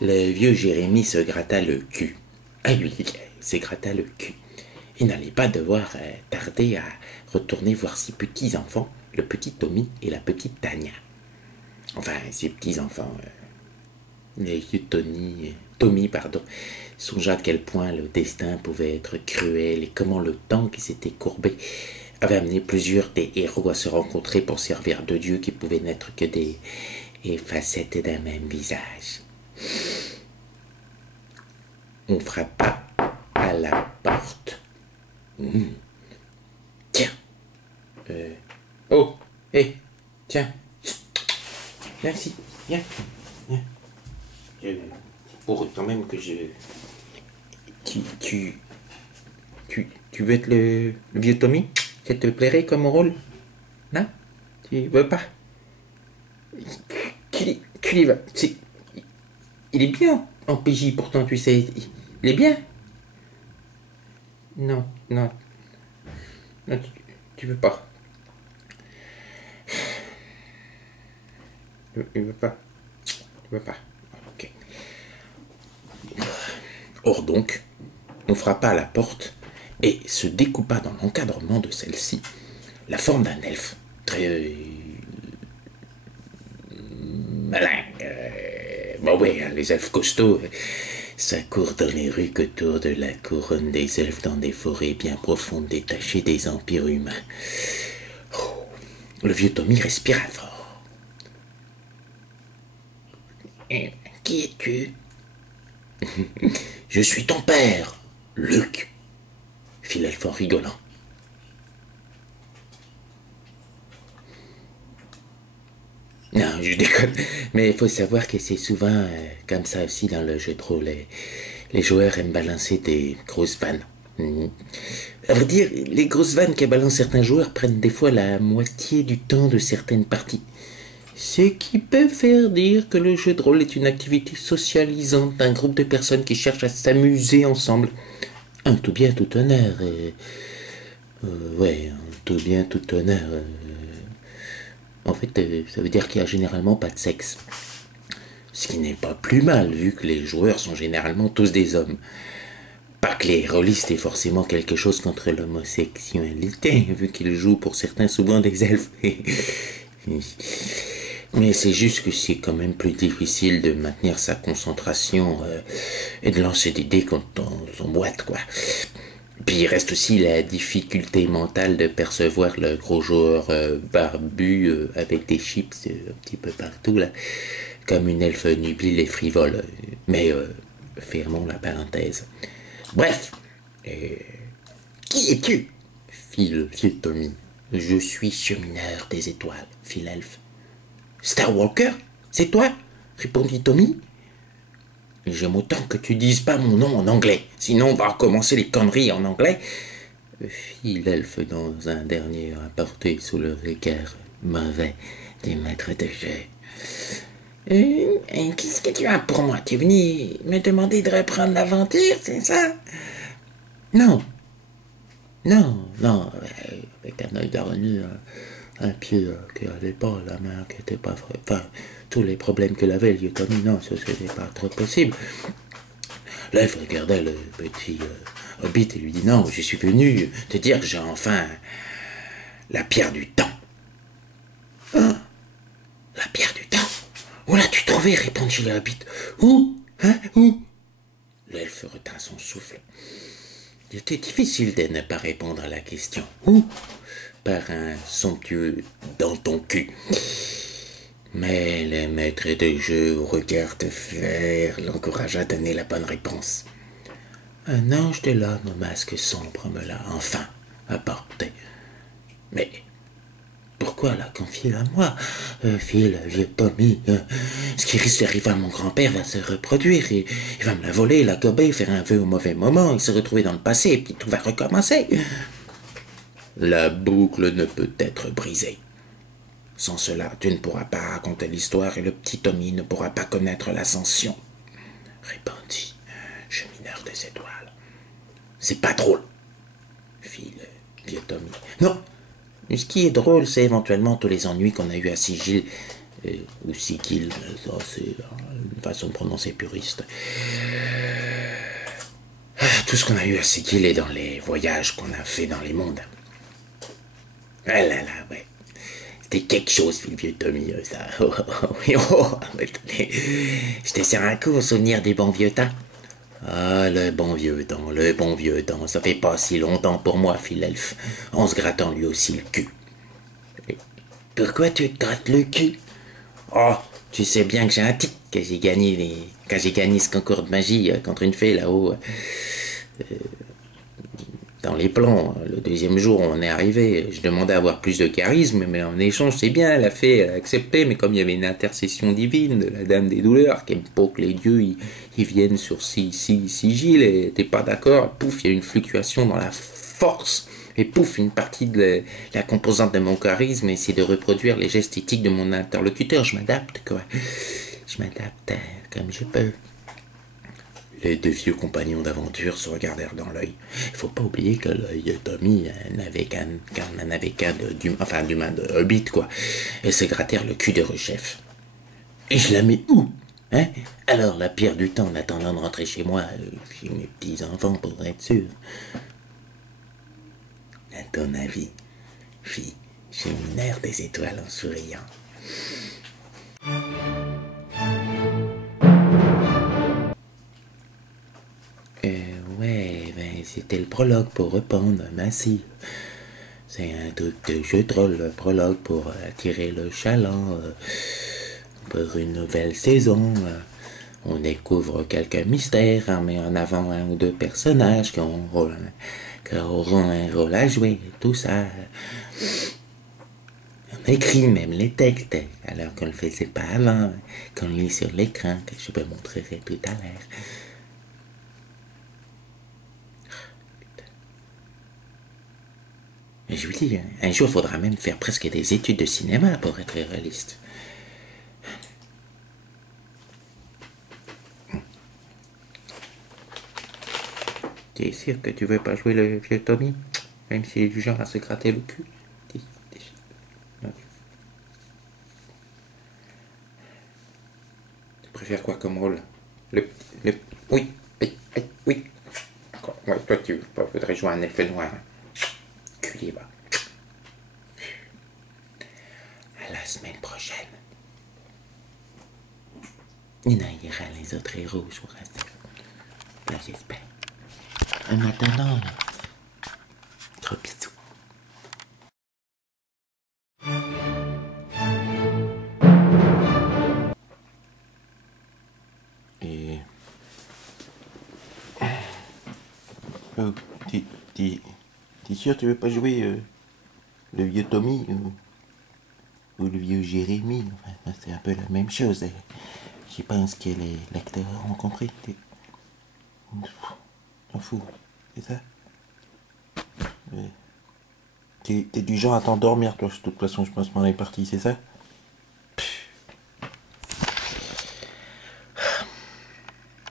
Le vieux Jérémie se gratta le cul. Ah oui, il se gratta le cul. Il n'allait pas devoir tarder à retourner voir ses petits-enfants, le petit Tommy et la petite Tania. Enfin, ses petits-enfants, les vieux Tommy, pardon, songea à quel point le destin pouvait être cruel et comment le temps qui s'était courbé avait amené plusieurs des héros à se rencontrer pour servir de Dieu qui pouvaient n'être que des facettes d'un même visage. On frappa à la porte. Tiens. Oh, hé, tiens. Merci, viens. Pour quand même que je... Tu veux être le vieux Tommy? Ça te plairait comme rôle? Non? Tu veux pas? Tu y vas. Il est bien en PJ pourtant, tu sais. Il est bien. Non, tu veux pas. Il veut pas. Ok. Or donc, on frappa à la porte et se découpa dans l'encadrement de celle-ci la forme d'un elfe très malin. Bon ouais, les elfes costauds, ça court dans les rues qu'autour de la couronne des elfes dans des forêts bien profondes détachées des empires humains. Oh, le vieux Tommy respira fort. Qui es-tu? Je suis ton père, Luc, fit l'elfe en rigolant. Non, je déconne, mais il faut savoir que c'est souvent comme ça aussi dans le jeu de rôle. Les joueurs aiment balancer des grosses vannes. À vrai dire, les grosses vannes que balancent certains joueurs prennent des fois la moitié du temps de certaines parties. Ce qui peut faire dire que le jeu de rôle est une activité socialisante d'un groupe de personnes qui cherchent à s'amuser ensemble. Un tout bien, tout honneur. Ouais, un tout bien, tout honneur. En fait, ça veut dire qu'il n'y a généralement pas de sexe. Ce qui n'est pas plus mal, vu que les joueurs sont généralement tous des hommes. Pas que les rôlistes aient forcément quelque chose contre l'homosexualité, vu qu'ils jouent pour certains souvent des elfes. Mais c'est juste que c'est quand même plus difficile de maintenir sa concentration et de lancer des dés quand on s'emboîte, quoi. Puis il reste aussi la difficulté mentale de percevoir le gros joueur barbu avec des chips un petit peu partout, là, comme une elfe nubile et frivole. Mais fermons la parenthèse. Bref, qui es-tu? Fit le vieux Tommy. Je suis chemineur des étoiles, fit l'elfe. Star Walker, c'est toi? Répondit Tommy. J'aime autant que tu dises pas mon nom en anglais, sinon on va recommencer les conneries en anglais, fit l'elfe dans un dernier rapporté sous le regard mauvais du maître de jeu. Qu'est-ce que tu as pour moi? Tu es venu me demander de reprendre l'aventure, c'est ça? Non, avec un œil d'araignée, un pied qui allait pas, la main qui était pas vraie, enfin, tous les problèmes que l'avait le vieux Tommy, non, ce n'était pas trop possible. L'elfe regardait le petit hobbit et lui dit, non, je suis venu te dire que j'ai enfin la pierre du temps. Hein? La pierre du temps? Où l'as-tu trouvé? Répondit le hobbit. Où? Où? L'elfe retint son souffle. Il était difficile de ne pas répondre à la question. Où? Par un somptueux dans ton cul. Mais le maître de jeu au regard de fer l'encouragea à donner la bonne réponse. Un ange de l'homme au masque sombre me l'a enfin apporté. Mais pourquoi la confier à moi? Fit le vieux Tommy. Ce qui risque d'arriver à mon grand-père va se reproduire. Il va me la voler, la gober, faire un vœu au mauvais moment, et se retrouver dans le passé, et puis tout va recommencer. La boucle ne peut être brisée. Sans cela, tu ne pourras pas raconter l'histoire et le petit Tommy ne pourra pas connaître l'ascension, répondit chemineur des étoiles. C'est pas drôle, fit le vieux Tommy. Non, ce qui est drôle, c'est éventuellement tous les ennuis qu'on a eu à Sigil ou Sikil, ça c'est une façon de prononcer puriste. Tout ce qu'on a eu à Sikil est dans les voyages qu'on a fait dans les mondes. Ah là là, ouais. C'était quelque chose, le vieux Tommy, ça. Oui, je te sers un coup au souvenir des bons vieux temps. Ah, le bon vieux temps, le bon vieux temps. Ça fait pas si longtemps pour moi, Philelf, en se grattant lui aussi le cul. Pourquoi tu te grattes le cul? Oh, tu sais bien que j'ai un tic, que j'ai gagné ce concours de magie contre une fée là-haut. Dans les plans, le deuxième jour, on est arrivé. Je demandais à avoir plus de charisme, mais en échange, c'est bien, la fée a accepté. Mais comme il y avait une intercession divine de la Dame des Douleurs, qui aime pas que les dieux ils viennent sur sigil, et t'es pas d'accord, pouf, il y a une fluctuation dans la force. Et pouf, une partie de la composante de mon charisme essaie de reproduire les gestes éthiques de mon interlocuteur. Je m'adapte, quoi. Je m'adapte comme je peux. Les deux vieux compagnons d'aventure se regardèrent dans l'œil. Il faut pas oublier que l'œil de Tommy n'avait qu'un d'humain de hobbit, quoi. Et se grattèrent le cul de rechef. Et je la mets où? Hein? Alors, la pire du temps, en attendant de rentrer chez moi, chez mes petits-enfants, pour être sûr. À ton avis, fille, j'ai une air des étoiles en souriant. Ouais, ben c'était le prologue pour répondre, merci. C'est un truc de jeu de rôle, le prologue pour attirer le chaland pour une nouvelle saison. On découvre quelques mystères, on met en avant un ou deux personnages qui auront un rôle à jouer, tout ça. On écrit même les textes, alors qu'on ne le faisait pas avant, qu'on lit sur l'écran, que je vous montrerai tout à l'heure. Mais je vous dis, un jour, il faudra même faire presque des études de cinéma pour être réaliste. Tu es sûr que tu veux pas jouer le vieux Tommy? Même s'il est du genre à se gratter le cul? Tu préfères quoi comme rôle? Le... Oui, oui. Ouais, toi, tu voudrais jouer un elfe noir. Culé, va. À la semaine prochaine. Il y aura les autres héros, je vous rassure. Là, j'espère. En attendant, gros bisous. Et... Oh, t'es sûr tu veux pas jouer le vieux Tommy ou le vieux Jérémy? Enfin, c'est un peu la même chose. Je pense que les lecteurs ont compris. T'en fous, c'est ça? T'es du genre à t'endormir, toi, de toute façon, je pense qu'on est parti, c'est ça?